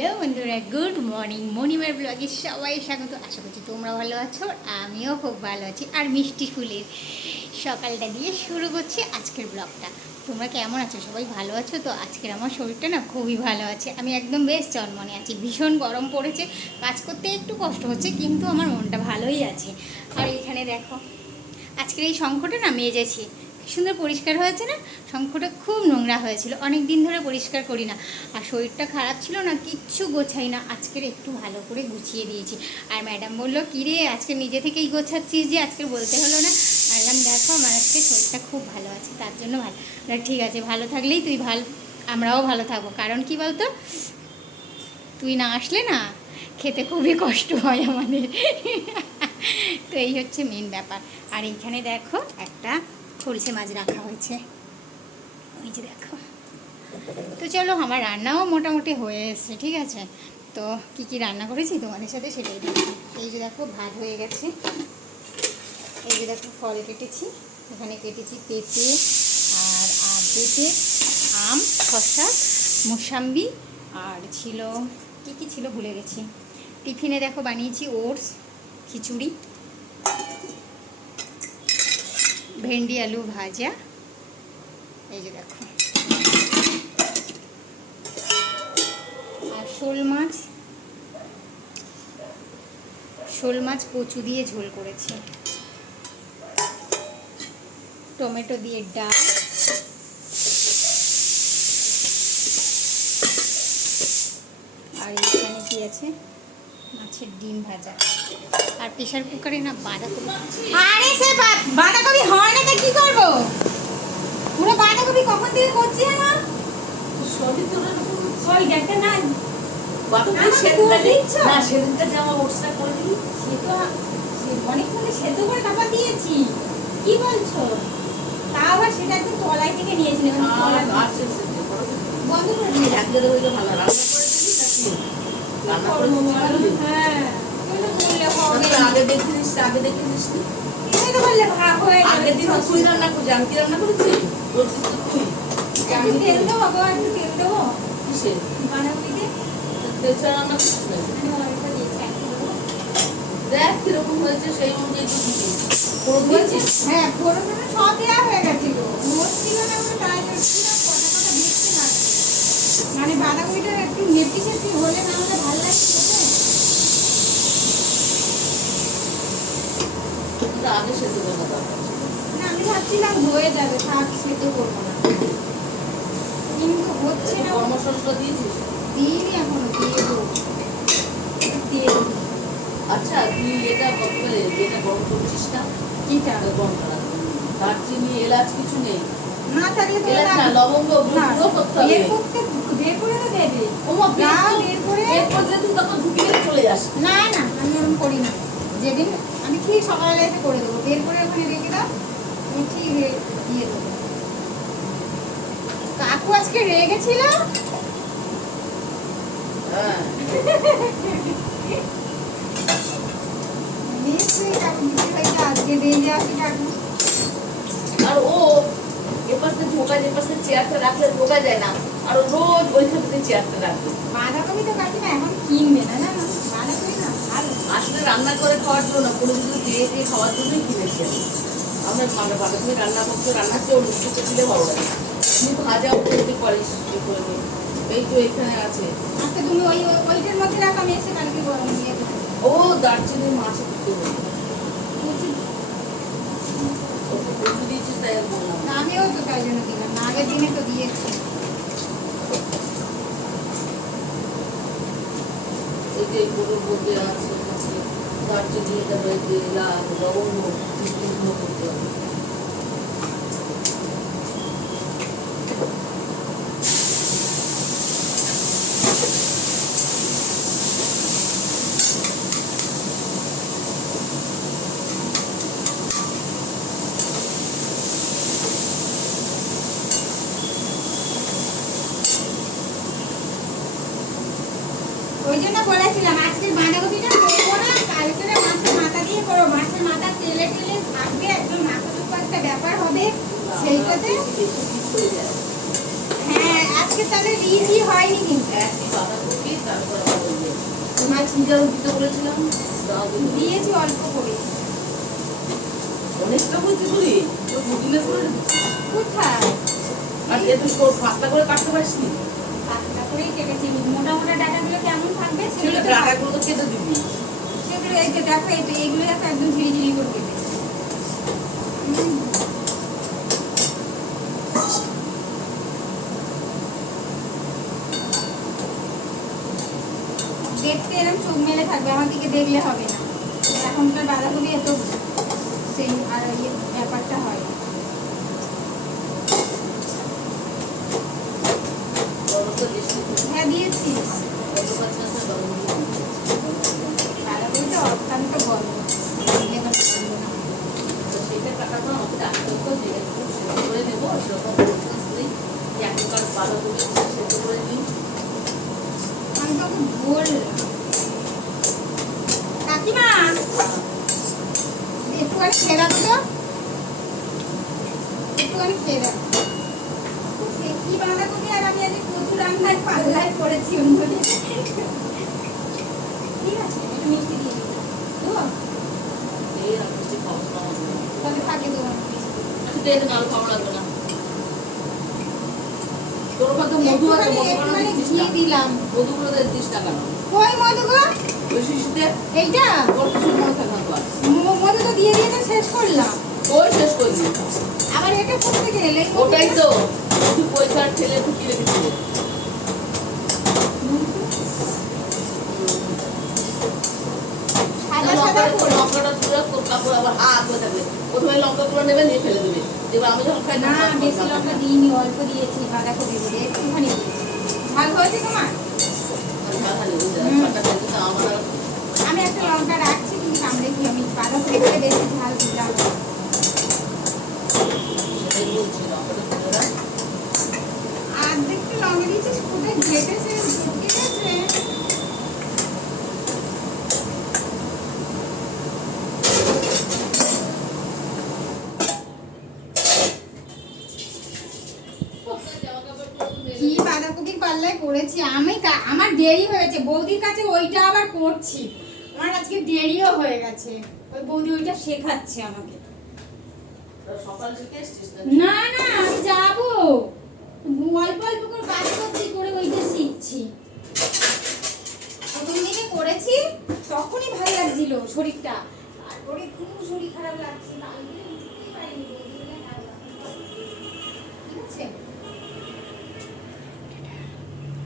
Hello বন্ধুরা, good morning. মর্নিংয়ের ব্লগে সবাই স্বাগত। আশা করছি তোমরা ভালো আছো, আমিও খুব ভালো আছি। আর মিষ্টি ফুলের সকালটা দিয়ে শুরু করছি আজকের ব্লগটা। তোমরা কেমন আছো? সবাই ভালো আছো তো? আজকের আমার শরীরটা না খুবই ভালো আছে, আমি একদম বেশ চনমনে আছি। ভীষণ গরম পড়েছে, কাজ করতে একটু কষ্ট হচ্ছে, কিন্তু আমার মনটা ভালোই আছে। আর এখানে দেখো, আজকের এই শঙ্খটা না মেজেছি, সুন্দর পরিষ্কার হয়েছে না? শঙ্খটা খুব নোংরা হয়েছিল, অনেক দিন ধরে পরিষ্কার করি না। আর শরীরটা খারাপ ছিল না, কিচ্ছু গোছাই না, আজকের একটু ভালো করে গুছিয়ে দিয়েছি। আর ম্যাডাম বললো, কিরে আজকে নিজে থেকেই গোছাচ্ছিস যে, আজকে বলতে হলো না? বললাম দেখো, আমার আজকে শরীরটা খুব ভালো আছে, তার জন্য ভালো। ঠিক আছে, ভালো থাকলেই তুই ভালো, আমরাও ভালো থাকবো। কারণ কি বলতো, তুই না আসলে না খেতে খুবই কষ্ট হয় আমাদের। তো এই হচ্ছে মেন ব্যাপার। আর এইখানে দেখো একটা খলসে মাছ রাখা হয়েছে, ওই যে দেখো। তো চলো, আমার রান্নাও মোটামুটি হয়ে এসছে, ঠিক আছে? তো কি কি রান্না করেছি তোমাদের সাথে সেটাই দেখছি। এই যে দেখো, ভাত হয়ে গেছে। এই যে দেখো, ফল কেটেছি, এখানে কেটেছি পেঁপে আর পেঁপে, আম, শসা, মোসাম্বি, আর ছিল কি কি ছিল ভুলে গেছি। টিফিনে দেখো বানিয়েছি ওটস, খিচুড়ি, ভেন্ডি আলু ভাজা। এই যে দেখো, আর শোল মাছ কচু দিয়ে ঝোল করেছি, টমেটো দিয়ে ডাল, আর এখানে কি আছে, মাছের ডিম ভাজা। আর প্রেশার কুকারে না বাঁধাকপি, আরে সে বাঁধাকপি হয় না, কি করবো? পুরো বাঁধাকপি কখন থেকে করছি না, সবই তো ওই দেখতে না সেদিনটা জামা ওটসটা করে দিই, সে তো অনেকক্ষণ সেদ্ধ করে টাকা দিয়েছি। কি বলছো? তা আবার সেটা একটু তলায় থেকে নিয়েছিলাম, বন্ধ করে দিয়ে একদিন হইলে ভালো রান্না করে দিবি নাকি রান্না করে হ্যাঁ, আগে দেখিস এই তো বললে ভাগ হয়ে যাবে। আগের দিন তুই রান্না করছি, আমি কি রান্না করেছি? বলছিস তো তুই একটু তেল দেবো, আবার একটু তেল দেবো কিসে বাঁধাকপিতে। তেল ছাড়া রান্না করছিস না? আমি অল্পটা দিয়েছি, একটু দেবো। দেখ কিরকম হয়েছে, সেই অনুযায়ী তো দিবি। পুরো দিয়েছিস? হ্যাঁ, ফোড়ন সব দেওয়া হয়ে গেছিল, মোট ছিল না, আমরা ট্রাই করছিলাম, কটা কটা দিচ্ছি না। মানে বাঁধাকপিটা একটু নেপি সেপি হলে না হলে ভালো লাগে খেতে। কিন্তু আগে সেদ্ধ করা দরকার ছিল। না, আমি ভাবছিলাম হয়ে যাবে, থাক সেদ্ধ করবো না, কিন্তু হচ্ছে না। গরম মশলাটা দিয়েছিস? দিইনি এখনো, দিয়ে দেবো, দিয়ে দেবো। আচ্ছা, তুই এটা কত করে যেটা গরম করছিস না, কিটা গরম করা দারচিনি এলাচ কিছু নেই? না থাকলে তো এলাচ না, লবঙ্গ গুঁড়ো করতে হবে। বের করে তো দেবে। ওমা না, বের করে তুই তখন ঢুকিয়ে চলে যাস। না না, আমি ওরকম করি না। যেদিন আমি ঠিক সকালে এসে করে দেবো, বের করে ওখানে রেখে দাও, আমি ঠিক দিয়ে দেবো। কাকু আজকে রেগেছিল, হ্যাঁ, নিশ্চয়ই কাকু কিছু হয়েছে, আজকে রেগে আসি কাকু। আর ও এপাশে ঢোকায়, এপাশে চেয়ারটা রাখলে ঢোকা যায় না, আর ও রোজ ওইখানে চেয়ারটা রাখবে। বাঁধাকপি তো কাকিমা এখন কিনবে না, জানো? বাঁধাকপি না ভালো, আসলে রান্না করে খাওয়ার জন্য না, কোনো কিছু দিয়ে দিয়ে খাওয়ার জন্যই কিনেছি আমি। আমরা বাঁধাকপি রান্না করতে, রান্না চেয়েও লুচিতে দিলে ভালো লাগে। তুমি ভাজাও করতে পারিস, করে নে। এই তো এখানে আছে। আচ্ছা তুমি ওইটার মধ্যে রাখো, আমি এসে কালকে গরম দিয়ে দেবো। ও দারচিনি মাছ দিতে হবে, বলতে দিয়েছিস তাই আর বললাম না। আগেও তো তাই জন্য দিলাম না, আগের দিনে তো দিয়েছি। এই যে গরুর মধ্যে আছে দারচিনি, তারপরে এলাচ, লবঙ্গ করতে হবে। ওই জন্য বলেছিলাম আজকের বাঁধাকপিটা করবো না, কালকে মাছের মাথা দিয়ে করবো। মাছের মাথা তেলে তেলে থাকবে, একদম মাথাটুকু একটা ব্যাপার হবে সেইটাতে। হ্যাঁ, আজকে তাহলে রিজি হয়নি, কিন্তু বাঁধাকপি, তারপর সিজার দিতে বলেছিলাম, দাও দিতে। দিয়েছি অল্প করে। অনেকটা হয়েছে করে তো দুদিনে করে দিচ্ছি। কোথায়? আর এত পাতলা করে কাটতে পারছিস? পাতলা করেই কেটেছি। মোটা মোটা ডাটাগুলো কেমন থাকবে সেগুলো সেগুলো ডাটাগুলো তো কেটে দিবি। সেগুলো এই যে দেখো, এইগুলো দেখো একদম ঝিরি ঝিরি করে কেটেছি। দেখতে এরকম চোখ মেলে থাকবে, আমার দিকে দেখলে হবে না। এখনকার বাঁধাকপি এত সেই আর ইয়ে ব্যাপারটা হয় না। গরম তো বেশি হ্যাঁ দিয়েছিস। গরম পাচ্ছে না, গরম দিয়ে বাঁধাকপিটা অত্যন্ত গরম, দিলে এবার ভালো না। তো সেটা কাটাবো, আমাকে রাখতে হতো, যেটা একটু সেদ্ধ করে নেবো, সেরকম প্রসেস নেই। এখনকার বাঁধাকপি সেদ্ধ করে নিই। আমি তোকে বললাম কাকিমা একটুখানি খেয়ে রাখো তো, একটুখানি খেয়ে রাখো। কি বাঁধাকপি, আর আমি আজকে প্রচুর রান্নায় পাল্লায় পড়েছি অন্যদিন। ঠিক আছে, একটু মিষ্টি দিয়ে দিলাম। দেবো? এই রাখছি খাওয়া খাওয়া তাহলে থাকে দেবো আমি মিষ্টি। দিয়ে দেন, আরো খাওয়া লাগবে না। তোর মধ্যে মধু আছে, মধু একটুখানি দিচ্ছিস ঘি না? দিলাম। মধুগুলো দিয়ে 30 টাকা নাও। কই মধু গো? ওই শিশিতে এইটা ওর কিছু মনে থাকে না তো আর। মধু তো দিয়ে দিয়ে তো শেষ করলাম। ওই শেষ করে দিই। আবার এটা কোথা থেকে এলে? ওটাই তো একটু পয়সা ঠেলে ঢুকিয়ে রেখেছিলে। সাদা সাদা করে। লঙ্কাটা তুলে তোর কাপড় আবার হাত হয়ে থাকবে। প্রথমে লঙ্কাগুলো নেবে, নিয়ে ফেলে দেবে। এবার আমি যখন খাই না বেশি লঙ্কা দিইনি, অল্প দিয়েছি বাঁধাকপি বলে, একটুখানি দিয়েছি। ঝাল হয়েছে তোমার? আমি একটা লঙ্কা রাখছি, তুমি কামড়ে কি আমি বাঁধাকপি করে বেশি ঝাল দিলাম। অর্ধেকটা লঙ্কা দিয়েছিস, কোথায় ঘেটেছে ঢুকে গেছে। কি বাঁধাকপির পাল্লায় করেছি আমি, আমার দেরি হয়েছে, বৌদির কাছে ওইটা আবার করছি। আমার আজকে দেরিও হয়ে গেছে, ওই বৌদি ওইটা শেখাচ্ছে আমাকে। না না আমি যাবো, অল্প অল্প করে কাজ করছি, করে ওইটা শিখছি। প্রথম দিকে করেছি তখনই ভালো লাগছিল শরীরটা,